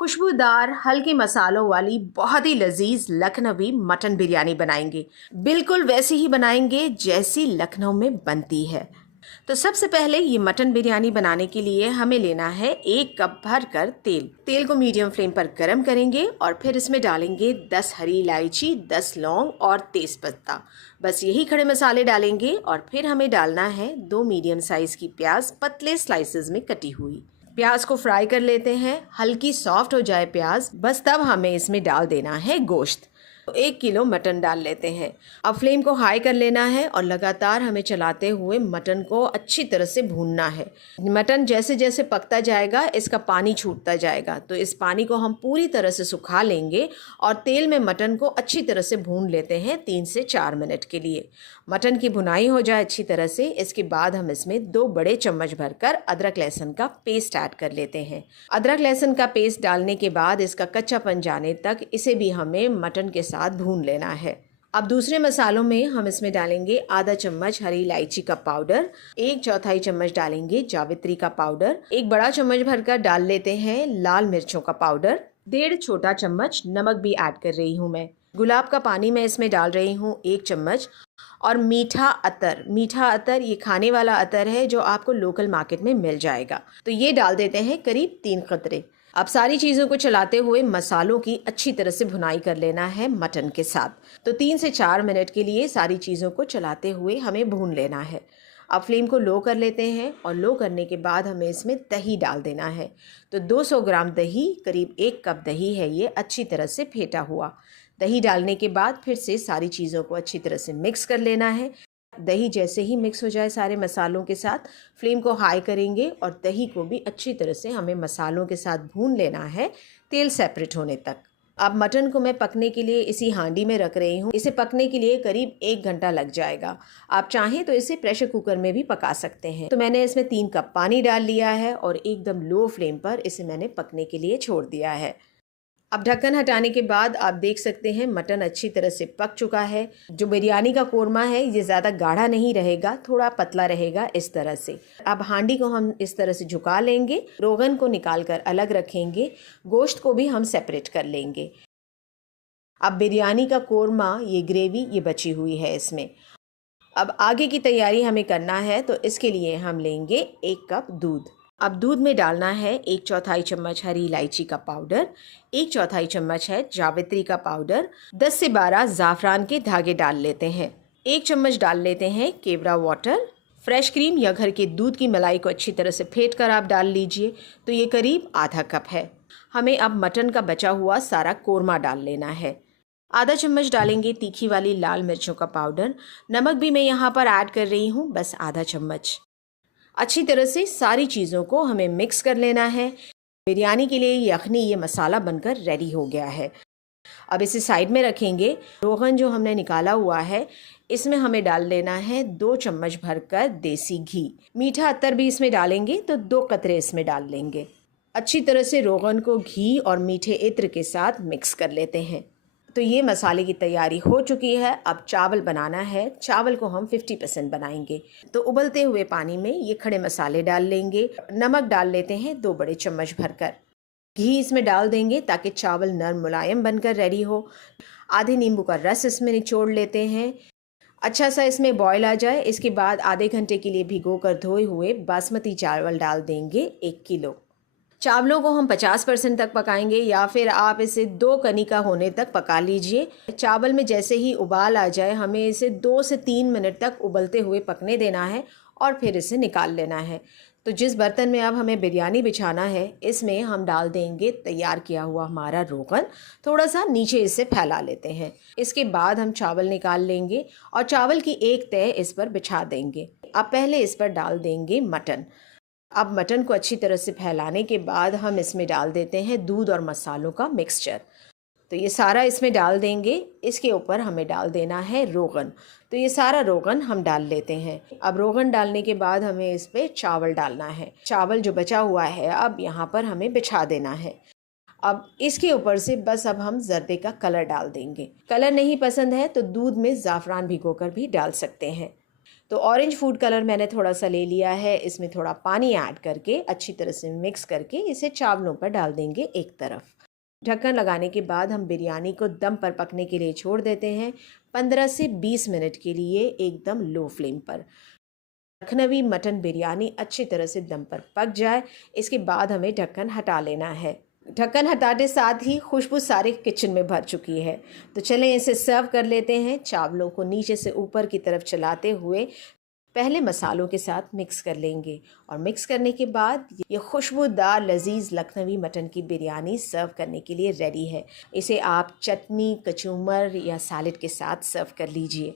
खुशबूदार हल्के मसालों वाली बहुत ही लजीज लखनवी मटन बिरयानी बनाएंगे। बिल्कुल वैसे ही बनाएंगे जैसी लखनऊ में बनती है। तो सबसे पहले ये मटन बिरयानी बनाने के लिए हमें लेना है 1 कप भर कर तेल को मीडियम फ्लेम पर गरम करेंगे और फिर इसमें डालेंगे 10 हरी इलायची, 10 लौंग और तेज़पत्ता। बस यही खड़े मसाले डालेंगे और फिर हमें डालना है 2 मीडियम साइज़ की प्याज पतले स्लाइसेस में कटी हुई। प्याज को फ्राई कर लेते हैं। हल्की सॉफ्ट हो जाए प्याज, बस तब हमें इसमें डाल देना है गोश्त। तो 1 किलो मटन डाल लेते हैं। अब फ्लेम को हाई कर लेना है और लगातार हमें चलाते हुए मटन को अच्छी तरह से भूनना है। मटन जैसे जैसे पकता जाएगा इसका पानी छूटता जाएगा, तो इस पानी को हम पूरी तरह से सुखा लेंगे और तेल में मटन को अच्छी तरह से भून लेते हैं 3 से 4 मिनट के लिए। मटन की भुनाई हो जाए अच्छी तरह से, इसके बाद हम इसमें 2 बड़े चम्मच भरकर अदरक लहसुन का पेस्ट ऐड कर लेते हैं। अदरक लहसुन का पेस्ट डालने के बाद इसका कच्चापन जाने तक इसे भी हमें मटन के साथ भून लेना है। अब दूसरे मसालों में हम इसमें डालेंगे आधा चम्मच हरी इलायची का पाउडर, 1/4 चम्मच डालेंगे जावित्री का पाउडर, 1 बड़ा चम्मच भरकर डाल लेते हैं लाल मिर्चों का पाउडर, 1.5 छोटा चम्मच नमक भी ऐड कर रही हूँ मैं। गुलाब का पानी मैं इसमें डाल रही हूँ 1 चम्मच और मीठा अतर ये खाने वाला अतर है जो आपको लोकल मार्केट में मिल जाएगा, तो ये डाल देते हैं करीब 3 कतरे। अब सारी चीज़ों को चलाते हुए मसालों की अच्छी तरह से भुनाई कर लेना है मटन के साथ। तो 3 से 4 मिनट के लिए सारी चीज़ों को चलाते हुए हमें भून लेना है। अब फ्लेम को लो कर लेते हैं और लो करने के बाद हमें इसमें दही डाल देना है। तो 200 ग्राम दही, करीब 1 कप दही है ये, अच्छी तरह से फेंटा हुआ। दही डालने के बाद फिर से सारी चीज़ों को अच्छी तरह से मिक्स कर लेना है। दही जैसे ही मिक्स हो जाए सारे मसालों के साथ, फ्लेम को हाई करेंगे और दही को भी अच्छी तरह से हमें मसालों के साथ भून लेना है तेल सेपरेट होने तक। अब मटन को मैं पकने के लिए इसी हांडी में रख रही हूँ। इसे पकने के लिए करीब 1 घंटा लग जाएगा। आप चाहें तो इसे प्रेशर कुकर में भी पका सकते हैं। तो मैंने इसमें 3 कप पानी डाल लिया है और एकदम लो फ्लेम पर इसे मैंने पकने के लिए छोड़ दिया है। अब ढक्कन हटाने के बाद आप देख सकते हैं मटन अच्छी तरह से पक चुका है। जो बिरयानी का कोरमा है ये ज़्यादा गाढ़ा नहीं रहेगा, थोड़ा पतला रहेगा इस तरह से। अब हांडी को हम इस तरह से झुका लेंगे, रोगन को निकाल कर अलग रखेंगे, गोश्त को भी हम सेपरेट कर लेंगे। अब बिरयानी का कोरमा, ये ग्रेवी ये बची हुई है इसमें। अब आगे की तैयारी हमें करना है, तो इसके लिए हम लेंगे 1 कप दूध। अब दूध में डालना है 1/4 चम्मच हरी इलायची का पाउडर, 1/4 चम्मच है जावित्री का पाउडर, 10 से 12 ज़ाफ़रान के धागे डाल लेते हैं। 1 चम्मच डाल लेते हैं केवड़ा वाटर। फ्रेश क्रीम या घर के दूध की मलाई को अच्छी तरह से फेंट कर आप डाल लीजिए। तो ये करीब आधा कप है। हमें अब मटन का बचा हुआ सारा कोरमा डाल लेना है। आधा चम्मच डालेंगे तीखी वाली लाल मिर्चों का पाउडर। नमक भी मैं यहाँ पर ऐड कर रही हूँ, बस आधा चम्मच। अच्छी तरह से सारी चीज़ों को हमें मिक्स कर लेना है। बिरयानी के लिए यखनी ये मसाला बनकर रेडी हो गया है। अब इसे साइड में रखेंगे। रोगन जो हमने निकाला हुआ है इसमें हमें डाल लेना है 2 चम्मच भरकर देसी घी। मीठा अत्तर भी इसमें डालेंगे तो 2 कतरे इसमें डाल लेंगे। अच्छी तरह से रोगन को घी और मीठे इत्र के साथ मिक्स कर लेते हैं। तो ये मसाले की तैयारी हो चुकी है। अब चावल बनाना है। चावल को हम 50% बनाएंगे। तो उबलते हुए पानी में ये खड़े मसाले डाल लेंगे। नमक डाल लेते हैं 2 बड़े चम्मच भरकर। घी इसमें डाल देंगे ताकि चावल नरम मुलायम बनकर रेडी हो। आधे नींबू का रस इसमें निचोड़ लेते हैं। अच्छा सा इसमें बॉयल आ जाए, इसके बाद आधे घंटे के लिए भिगो कर धोए हुए बासमती चावल डाल देंगे 1 किलो। चावलों को हम 50% तक पकाएंगे या फिर आप इसे 2 कनिका होने तक पका लीजिए। चावल में जैसे ही उबाल आ जाए हमें इसे 2 से 3 मिनट तक उबलते हुए पकने देना है और फिर इसे निकाल लेना है। तो जिस बर्तन में अब हमें बिरयानी बिछाना है इसमें हम डाल देंगे तैयार किया हुआ हमारा रोगन। थोड़ा सा नीचे इसे फैला लेते हैं। इसके बाद हम चावल निकाल लेंगे और चावल की एक तह इस पर बिछा देंगे। अब पहले इस पर डाल देंगे मटन। अब मटन को अच्छी तरह से फैलाने के बाद हम इसमें डाल देते हैं दूध और मसालों का मिक्सचर। तो ये सारा इसमें डाल देंगे। इसके ऊपर हमें डाल देना है रोगन। तो ये सारा रोगन हम डाल लेते हैं। अब रोगन डालने के बाद हमें इस पर चावल डालना है। चावल जो बचा हुआ है अब यहाँ पर हमें बिछा देना है। अब इसके ऊपर से बस अब हम जर्दे का कलर डाल देंगे। कलर नहीं पसंद है तो दूध में ज़ाफ़रान भिगोकर भी डाल सकते हैं। तो ऑरेंज फूड कलर मैंने थोड़ा सा ले लिया है, इसमें थोड़ा पानी ऐड करके अच्छी तरह से मिक्स करके इसे चावलों पर डाल देंगे एक तरफ। ढक्कन लगाने के बाद हम बिरयानी को दम पर पकने के लिए छोड़ देते हैं 15 से 20 मिनट के लिए एकदम लो फ्लेम पर। लखनवी मटन बिरयानी अच्छी तरह से दम पर पक जाए, इसके बाद हमें ढक्कन हटा लेना है। ढक्कन हटाते साथ ही खुशबू सारे किचन में भर चुकी है। तो चलें इसे सर्व कर लेते हैं। चावलों को नीचे से ऊपर की तरफ चलाते हुए पहले मसालों के साथ मिक्स कर लेंगे और मिक्स करने के बाद ये खुशबूदार लजीज लखनवी मटन की बिरयानी सर्व करने के लिए रेडी है। इसे आप चटनी, कचूमर या सैलेड के साथ सर्व कर लीजिए।